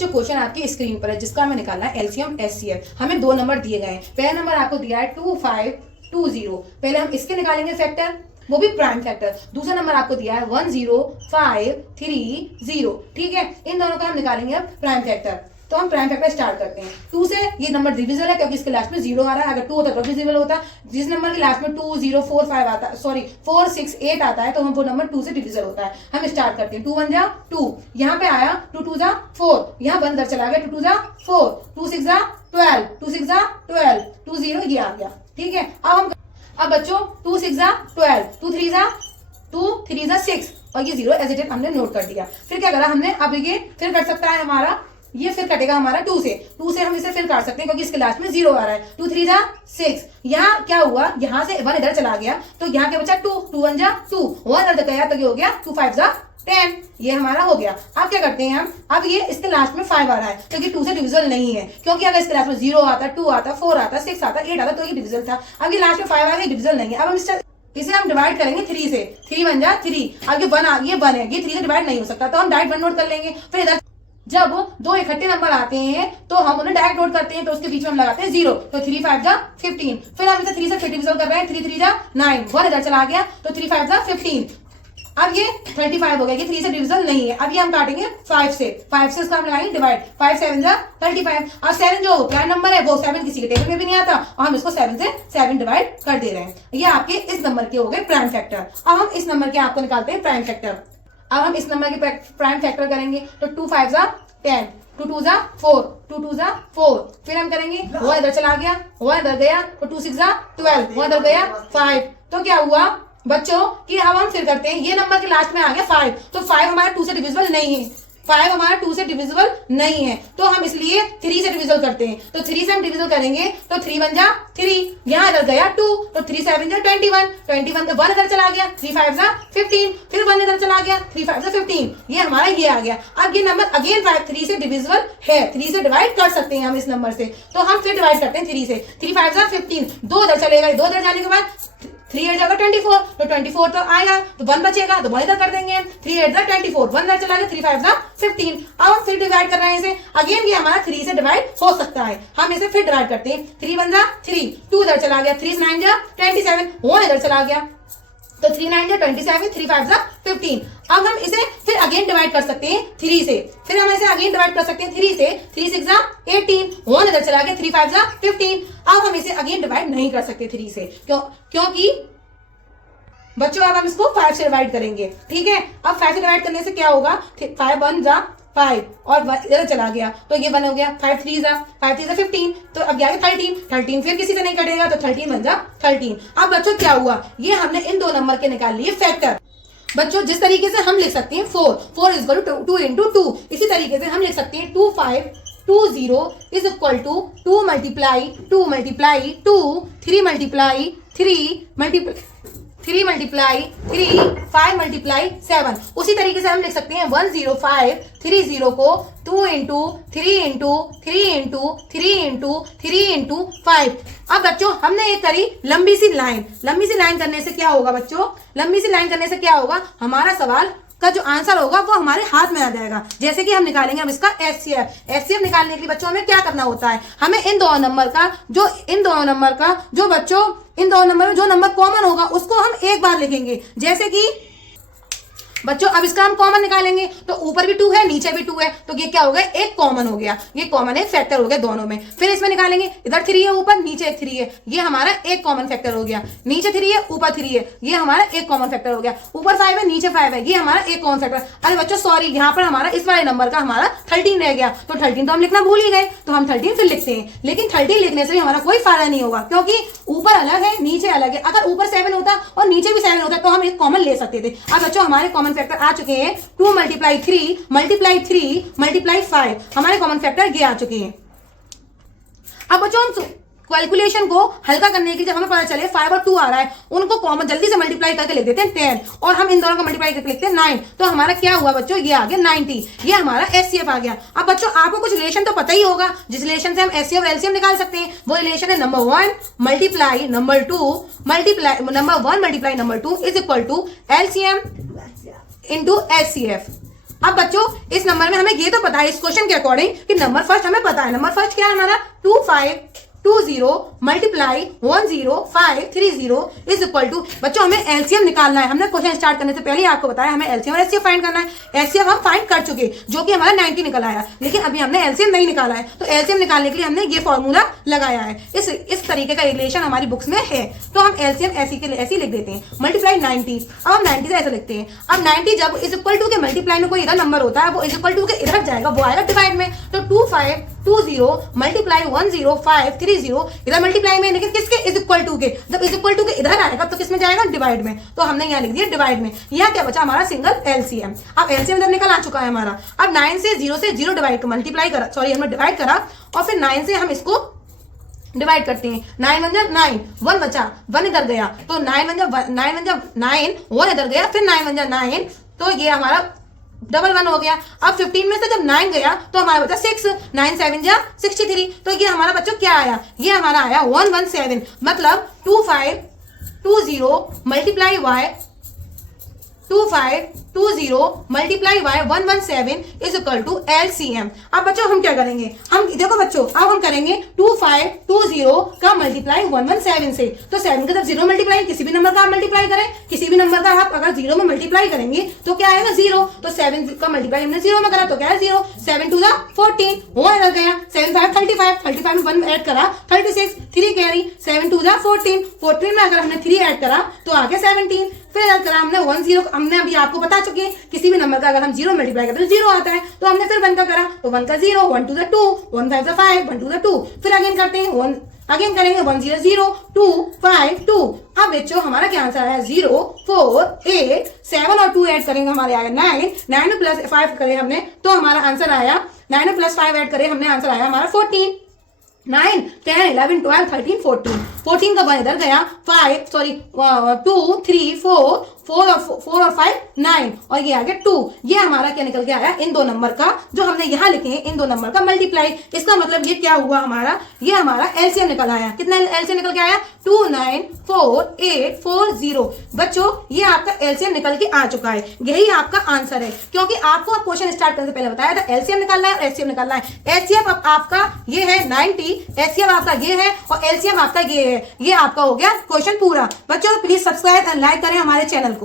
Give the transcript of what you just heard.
बच्चों क्वेश्चन आपकी स्क्रीन पर है जिसका हमें निकालना है एलसीएम एचसीएफ। हमें दो नंबर दिए गए हैं। पहला नंबर आपको दिया है 2520। पहले हम इसके निकालेंगे फैक्टर, वो भी प्राइम फैक्टर। दूसरा नंबर आपको दिया है 10530। ठीक है, इन दोनों का हम निकालेंगे अब प्राइम फैक्टर। तो हम प्राइम फैक्टर स्टार्ट करते हैं। 2 से ये नंबर डिविजिबल है क्योंकि इसके लास्ट में 0 आ रहा है। अगर 2 होता तो डिविजिबल होता। जिस नंबर के लास्ट में 2045 आता है, सॉरी 468 आता है, तो हम वो नंबर 2 से डिविजिबल होता है। हम स्टार्ट करते हैं। 2 1 जा 2, यहाँ पे आया 2 2 जा 4, यहाँ 1 इधर चला गया, 2 2 जा 4, 2 6 जा 12, 2 6 जा 12, 2 0 ये आ गया। ठीक है, अब बच्चों 2 6 जा 12, 2 3 जा 6 और ये 0 एज इट इज हमने नोट कर दिया। फिर क्या करा हमने, अब ये फिर कट सकता है हमारा, ये फिर कटेगा हमारा 2 से हम इसे फिर काट सकते हैं क्योंकि इसके लास्ट में 0 आ रहा है। 2 3 जा 6, यहाँ क्या हुआ, यहाँ से 1 इधर चला गया तो यहाँ क्या बचा 2, 2 1 जा 2, 1 इधर गया तो ये हो गया 2 5 जा 10, ये हमारा हो गया। अब क्या करते हैं हम, अब ये इसके लास्ट में 5 आ रहा है क्योंकि 2 से डिविजिबल नहीं है, क्योंकि अगर इसके लास्ट में 0 आता, 2 आता, 4 आता, 6 आता, 8 आता तो ये डिविजिबल था। अब ये लास्ट में 5 आ गया, डिविजिबल नहीं है। अब हम इसे हम डिवाइड करेंगे 3 से, 3 1 जा 3। अब ये 1 है, ये 3 से डिवाइड नहीं हो सकता तो हम डायरेक्ट 1 नोट कर लेंगे। फिर इधर जब दो इकट्ठे नंबर आते हैं तो हम उन्हें डायरेक्ट नोट करते हैं, तो उसके बीच में हम लगाते हैं 0, तो 3 5 जा 15। फिर हम इसे 3 से फिर डिविजन कर रहे हैं, 3 3 जा 9, 1 इधर चला गया तो 3 5 जा 15। अब ये 25 हो गया, ये 3 से डिविजन नहीं है। अब ये हम काटेंगे 5 से इसको हम लगाएंगे डिवाइड, 5 7 जा 35। अब 7 जो प्राइम नंबर है वो 7 किसी के टेबल में भी नहीं आता और हम इसको 7 से 7 डिवाइड कर दे रहे हैं। ये आपके इस नंबर के हो गए प्राइम फैक्टर। अब हम इस नंबर के आपको निकालते हैं प्राइम फैक्टर। अब हम इस नंबर के प्राइम फैक्टर करेंगे तो 2 5 जा 10, 2 2 जा 4, 2 2 जा 4। फिर हम करेंगे 1 इधर चला गया, 1 इधर गया तो 2 6 जा 12, 1 इधर गया 5। तो क्या हुआ बच्चों कि अब हम फिर करते हैं, ये नंबर के लास्ट में आ गया 5, तो 5 हमारा 2 से डिविजिबल नहीं है, 5 हमारा 2 से डिविजिबल नहीं है, तो हम इसलिए 3 से डिविजिबल करते हैं। तो 3 से हम डिविजिबल करेंगे तो 3 1 जा 3, यहाँ इधर गया 2, तो 3 7 जा 21, 21 तो 1 इधर चला गया, 3 5 जा 15, फिर 1 इधर चला गया, 3 5 जा 15, ये हमारा ये आ गया। अब ये नंबर अगेन 3 से डिविजिबल है, 3 से डिवाइड कर सकते हैं हम इस नंबर से, तो हम फिर डिवाइड करते हैं 3 से। 3 5 जा 15, 2 इधर चलेगा, 2 इधर जाने के बाद 3 8 जाएगा 24, तो 24 तो आएगा तो 1 बचेगा तो 1 इधर कर देंगे। 3 8 जा 24, 1 इधर चला गया, 3 5 जा 15। अब हम फिर डिवाइड कर रहे हैं इसे, अगेन ये हमारा 3 से डिवाइड हो सकता है, हम इसे फिर डिवाइड करते हैं। 3 1 जा 3, 2 इधर चला गया, 3 9 जा 27, 1 इधर चला गया तो 3 9 जा 27, 3 5 जा 15। अब हम इसे फिर अगेन डिवाइड कर सकते हैं 3 से, फिर हम इसे अगेन डिवाइड कर सकते हैं 3 से। 3 6 जा 18, 1 इधर चला गया, 3 5 जा 15। अब हम इसे अगेन डिवाइड नहीं कर सकते 3 से, क्योंकि बच्चों अब हम इसको 5 से डिवाइड करेंगे। ठीक है, अब 5 से डिवाइड करने से क्या होगा, 5 1 जा 5 और इधर चला गया तो ये 1 हो गया, 5 3 जा 15, तो अब गया 13 फिर किसी से नहीं कटेगा तो 13 1 जा 13। अब बच्चों क्या हुआ, ये हमने इन दो नंबर के निकाल लिए फैक्टर। बच्चों जिस तरीके से हम लिख सकते हैं 4 इज इक्वल टू 2 इंटू 2, इसी तरीके से हम लिख सकते हैं 2 5 2 0 is equal to 2 multiply 2 multiply 2, 3 multiply 3 multiply 3, 5 multiply 7। उसी तरीके से हम लिख सकते हैं 10530 को 2 into 3 into 3 into 3 into 3 into 5। अब बच्चों हमने एक करी लंबी सी लाइन करने से क्या होगा बच्चों, लंबी सी लाइन करने से क्या होगा, हमारा सवाल का जो आंसर होगा वो हमारे हाथ में आ जाएगा। जैसे कि हम निकालेंगे हम इसका एचसीएफ निकालने के लिए बच्चों हमें क्या करना होता है, हमें इन दो नंबर में जो नंबर कॉमन होगा उसको हम एक बार लिखेंगे। जैसे कि बच्चों अब इसका हम कॉमन निकालेंगे तो ऊपर भी 2 है नीचे भी 2 है, तो ये क्या हो गया, एक कॉमन हो गया, ये कॉमन है फैक्टर हो गया दोनों में। फिर इसमें निकालेंगे, इधर 3 है ऊपर नीचे एक 3 है, ये हमारा एक कॉमन फैक्टर हो गया। नीचे 3 है ऊपर 3 है, ये हमारा एक कॉमन फैक्टर हो गया। ऊपर 5 है नीचे 5 है, ये हमारा एक कॉमन फैक्टर। अरे बच्चों सॉरी, यहाँ पर हमारा इस वाले नंबर का हमारा 13 रह गया, तो 13 तो हम लिखना भूल ही गए, तो हम 13 फिर लिखते हैं। लेकिन 13 लिखने से हमारा कोई फायदा नहीं होगा क्योंकि ऊपर अलग है नीचे अलग है। अगर ऊपर 7 होता और नीचे भी 7 होता तो हम एक कॉमन ले सकते थे। अब बच्चों हमारे कॉमन फैक्टर आ चुके हैं 2 मल्टीप्लाई 3 मल्टीप्लाई 5, हमारे कॉमन फैक्टर ये आ चुके हैं। अब बच्चों हम कैलकुलेशन को हल्का करने की जब हमें पता चले 5 और 2 आ रहा है, उनको कॉमन जल्दी से मल्टीप्लाई करके लिख देते हैं 10 और हम इन दोनों को मल्टीप्लाई करके लिखते हैं 9, तो हमारा क्या हुआ बच्चों, ये आ गया 90, ये हमारा एचसीएफ आ गया। अब बच्चों आपको कुछ रिलेशन तो पता ही होगा जिस रिलेशन से हम एचसीएफ और एलसीएम निकाल सकते हैं, वो रिलेशन है number 1 multiply number 2 is equal to LCM into HCF. अब बच्चों इस नंबर में हमें ये तो पता है इस क्वेश्चन के अकॉर्डिंग कि नंबर फर्स्ट हमें पता है, नंबर फर्स्ट क्या है हमारा 2520 मल्टीप्लाई 10530 इज इक्वल टू, बच्चों हमें एलसीएम निकालना है। हमने क्वेश्चन स्टार्ट करने से पहले आपको बताया हमें एलसीएम और एचसीएफ फाइंड करना है। एचसीएफ हम फाइंड कर चुके जो कि हमारा 90 निकल आया, लेकिन अभी हमने एलसीएम नहीं निकाला है, तो एलसीएम निकालने के लिए हमने ये फॉर्मूला लगाया है। इस तरीके का रिलेशन हमारी बुक्स में है, तो हम एलसीएम ऐसे लिख देते हैं मल्टीप्लाई 90। अब हम 90 से ऐसे लिखते हैं, अब 90 जब इज इक्वल टू के मल्टीप्लाई में कोई इधर नंबर होता है वो इज इक्वल टू के इधर जाएगा, वो आएगा डिवाइड में। तो 2520 मल्टीप्लाई 10530 इधर मल्टीप्लाई में, लेकिन किसके इज इक्वल टू के, जब इज इक्वल टू के इधर आएगा तो किस में जाएगा डिवाइड में, तो हमने यहाँ लिख दिया डिवाइड में। यह क्या बचा हमारा सिंगल एलसीएम। अब एलसीएम इधर निकल आ चुका है हमारा। अब 9 से 0 डिवाइड मल्टीप्लाई करा, सॉरी हमने डिवाइड करा और फिर 9 से हम इसको डिवाइड करते हैं। 9 1 9, 1 बचा, 1 इधर गया, तो 9 1 9, 1 इधर गया, फिर 9 1 9, तो ये हमारा डबल 1 हो गया। अब 15 में से जब 9 गया तो हमारा बचा 6, 9 7 जा 63, तो ये हमारा बच्चों क्या आया, ये हमारा आया 117, मतलब 2520 multiply y 2520 multiply y 117 is equal to LCM. अब बच्चों हम क्या करेंगे, हम देखो बच्चों अब हम करेंगे 2520 का मल्टीप्लाई 117 से, तो 7 के जब 0 मल्टीप्लाई, किसी भी नंबर का आप मल्टीप्लाई करें, किसी भी नंबर का आप अगर 0 में मल्टीप्लाई करेंगे तो क्या आएगा 0, तो 7 का मल्टीप्लाई हमने 0 में करा तो क्या है 0, 7 2 14, वो इधर गया, 7 5 35 में 1 ऐड करा 36, 3 कैरी, 7 2 14 में अगर हमने 3 ऐड करा तो आ गया 17, फिर ऐड करा हमने 10, हमने अभी आपको बता चुके हैं किसी भी नंबर का अगर हम 0 मल्टीप्लाई करते हैं तो 0 आता है, तो हमने फिर 1 का करा तो 1 का 0, 1 2 2, 1 5 5, 1 2 2, फिर अगेन करते हैं 1, अगेन करेंगे 1 0 0 2 5 2। अब बच्चों हमारा क्या आंसर आया 0 4 8 7 और 2 ऐड करेंगे हमारे आया 9 प्लस 5 करे हमने तो हमारा आंसर आया 9 प्लस 5 ऐड करे हमने आंसर आया हमारा 14, 9 10 11 12 13 14 का 1 इधर गया, 5 सॉरी 2 3 4 और 5 9 और ये आ गया 2। ये हमारा क्या निकल के आया, इन दो नंबर का जो हमने यहाँ लिखे हैं इन दो नंबर का मल्टीप्लाई। इसका मतलब ये क्या हुआ हमारा, ये हमारा एलसीएम निकल आया। कितना एलसीएम निकल के आया 294,840। बच्चों ये आपका एलसीएम निकल के आ चुका है, यही आपका आंसर है, क्योंकि आपको क्वेश्चन स्टार्ट करने से पहले बताया था एलसीएम निकालना है और एचसीएफ निकालना है। एचसीएफ आपका ये है 90, एचसीएफ आपका ये है और एलसीएम आपका ये है। ये आपका हो गया क्वेश्चन पूरा। बच्चों प्लीज सब्सक्राइब एंड लाइक करें हमारे चैनल को।